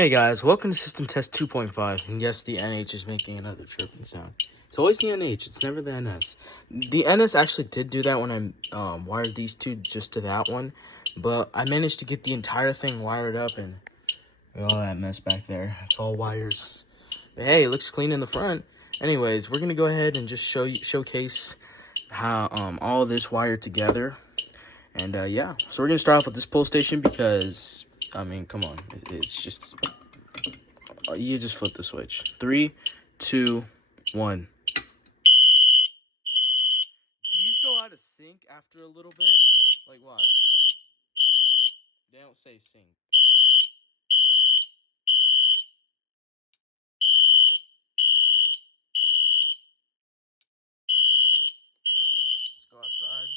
Hey guys, welcome to System Test 2.5, and yes, the NH is making another tripping sound. It's always the NH, it's never the NS. The NS actually did do that when I wired these two just to that one, but I managed to get the entire thing wired up, and all that mess back there. It's all wires. But hey, it looks clean in the front. Anyways, we're gonna go ahead and just showcase how all of this wired together. And yeah, so we're gonna start off with this pull station because I mean, come on, it's just you just flip the switch. 3, 2, 1. These go out of sync after a little bit. Like watch. They don't say sync. Let's go outside.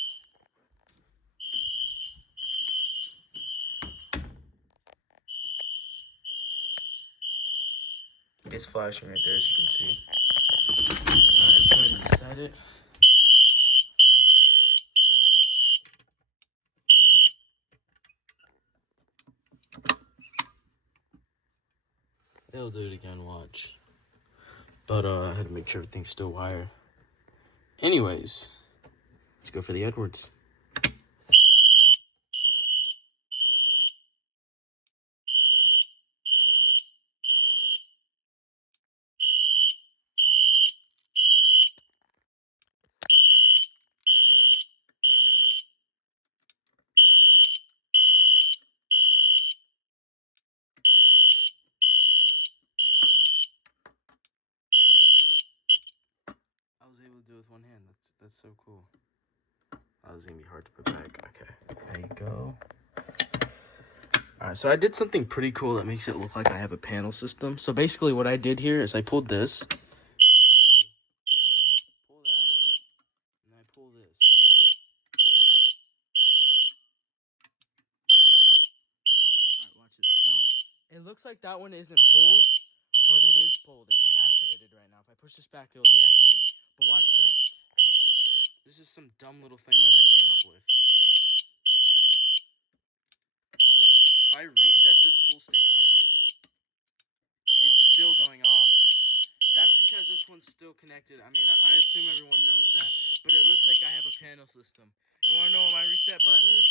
It's flashing right there, as you can see. Alright, let's go ahead and reset it. It'll do it again, watch. But I had to make sure everything's still wired. Anyways, let's go for the Edwards. I was able to do it with one hand. That's so cool. That was gonna be hard to put back. Okay, there you go. Alright, so I did something pretty cool that makes it look like I have a panel system. So basically what I did here is I pulled this. What I can do, pull that, and I pull this. Alright, watch this. So, it looks like that one isn't pulled, but it is pulled. It's activated right now. If I push this back, it'll deactivate. But watch this. This is some dumb little thing that I came up with. If I reset this pull station, it's still going off. That's because this one's still connected. I mean, I assume everyone knows that. But it looks like I have a panel system. You want to know what my reset button is?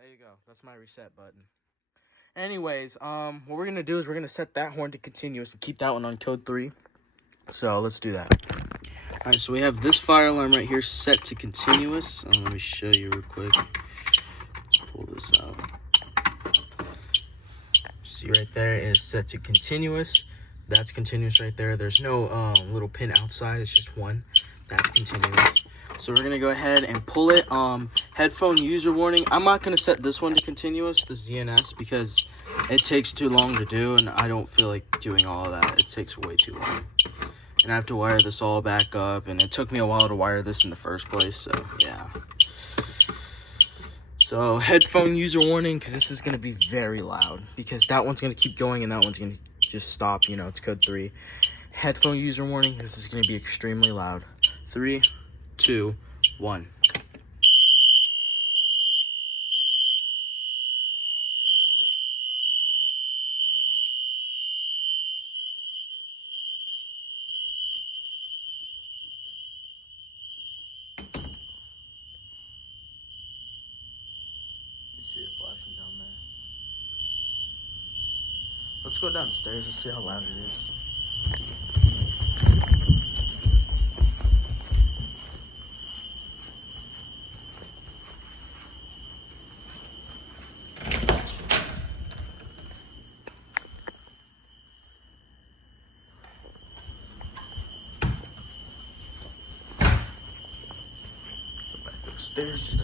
There you go. That's my reset button. Anyways, what we're going to do is we're going to set that horn to continuous and keep that one on code 3. So let's do that. Alright, so we have this fire alarm right here set to continuous. Let me show you real quick. Let's pull this out. See right there is set to continuous. That's continuous right there. There's no little pin outside. It's just one. That's continuous. So we're gonna go ahead and pull it. Headphone user warning. I'm not gonna set this one to continuous, the ZNS, because it takes too long to do, and I don't feel like doing all of that. It takes way too long, and I have to wire this all back up, and it took me a while to wire this in the first place. So yeah. So headphone user warning, because this is gonna be very loud, because that one's gonna keep going and that one's gonna just stop. You know, it's code 3. Headphone user warning. This is gonna be extremely loud. 3, 2, 1. You see it flashing down there. Let's go downstairs and see how loud it is. Go back upstairs.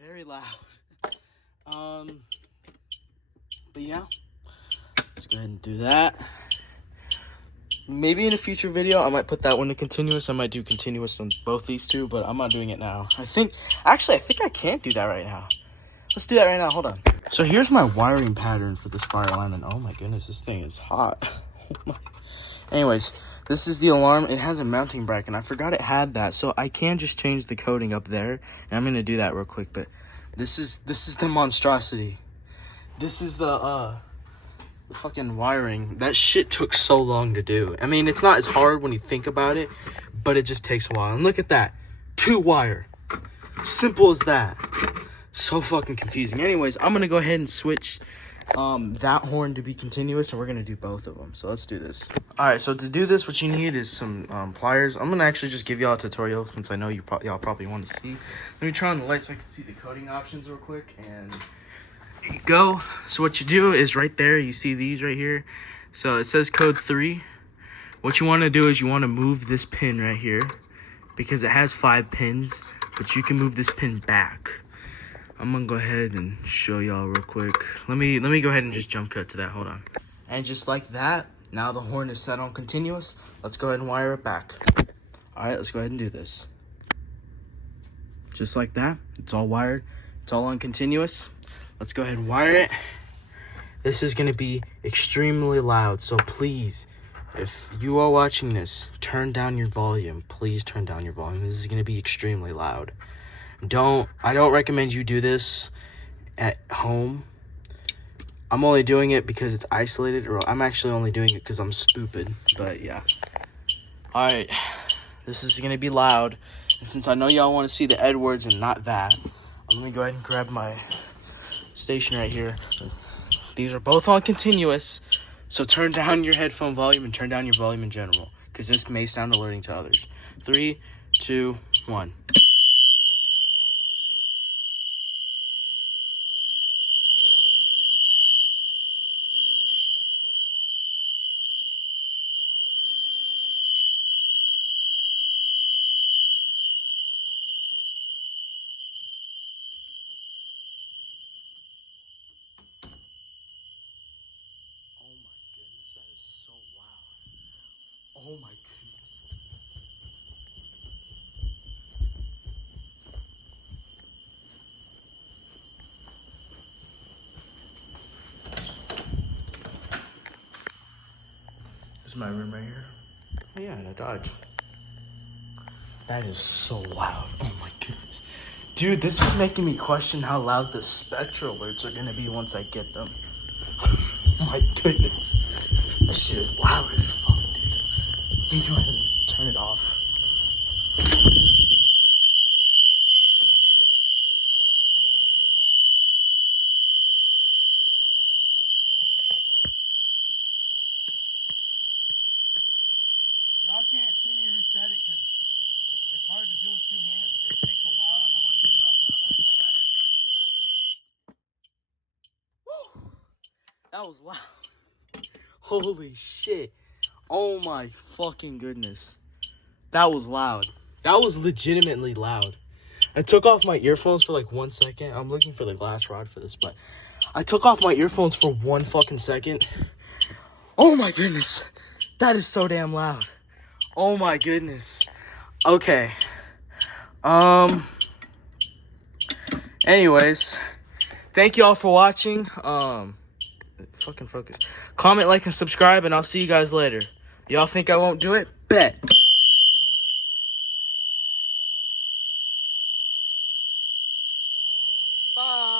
Very loud. But yeah, let's go ahead and do that. Maybe in a future video, I might put that one to continuous. I might do continuous on both these two, but I'm not doing it now. I think I can't do that right now. Let's do that right now. Hold on. So here's my wiring pattern for this fire alarm, and oh my goodness, this thing is hot. Oh my. Anyways, this is the alarm. It has a mounting bracket, and I forgot it had that, so I can just change the coding up there, and I'm gonna do that real quick. But this is the monstrosity. This is the fucking wiring. That shit took so long to do. I mean, it's not as hard when you think about it, but it just takes a while. And look at that, 2-wire. Simple as that. So fucking confusing. Anyways, I'm gonna go ahead and switch that horn to be continuous, and we're gonna do both of them. So let's do this. All right, so to do this, what you need is some pliers. I'm gonna actually just give y'all a tutorial since I know y'all probably want to see. Let me try on the light so I can see the coding options real quick. And there you go. So what you do is right there, you see these right here. So it says code 3. What you want to do is you want to move this pin right here because it has 5 pins, but you can move this pin back. I'm gonna go ahead and show y'all real quick. Let me go ahead and just jump cut to that. Hold on. And just like that, now the horn is set on continuous. Let's go ahead and wire it back. All right, let's go ahead and do this. Just like that, it's all wired. It's all on continuous. Let's go ahead and wire it. This is gonna be extremely loud, so please, if you are watching this, turn down your volume. Please turn down your volume. This is gonna be extremely loud. I don't recommend you do this at home. I'm only doing it because it's isolated, or I'm actually only doing it because I'm stupid, but yeah. All right, this is gonna be loud. And since I know y'all wanna see the Edwards and not that, let me go ahead and grab my station right here. These are both on continuous, so turn down your headphone volume and turn down your volume in general, because this may sound alerting to others. 3, 2, 1. Oh my goodness, that is so loud. Oh my goodness. This is my room right here. Oh yeah, in a Dodge. That is so loud. Oh my goodness. Dude, this is making me question how loud the Spectra alerts are gonna be once I get them. Oh my goodness. That shit is loud as fuck, dude. Let me go ahead and turn it off. Y'all can't see me reset it because it's hard to do with 2 hands. It takes a while, and I want to turn it off now. I got it. Y'all can see now. Woo! That was loud. Holy shit. Oh my fucking goodness. That was loud. That was legitimately loud. I took off my earphones for like 1 second. I'm looking for the glass rod for this, but I took off my earphones for 1 fucking second. Oh my goodness. That is so damn loud. Oh my goodness. Okay. Anyways, thank you all for watching. Fucking focus. Comment, like, and subscribe, and I'll see you guys later. Y'all think I won't do it? Bet. Bye.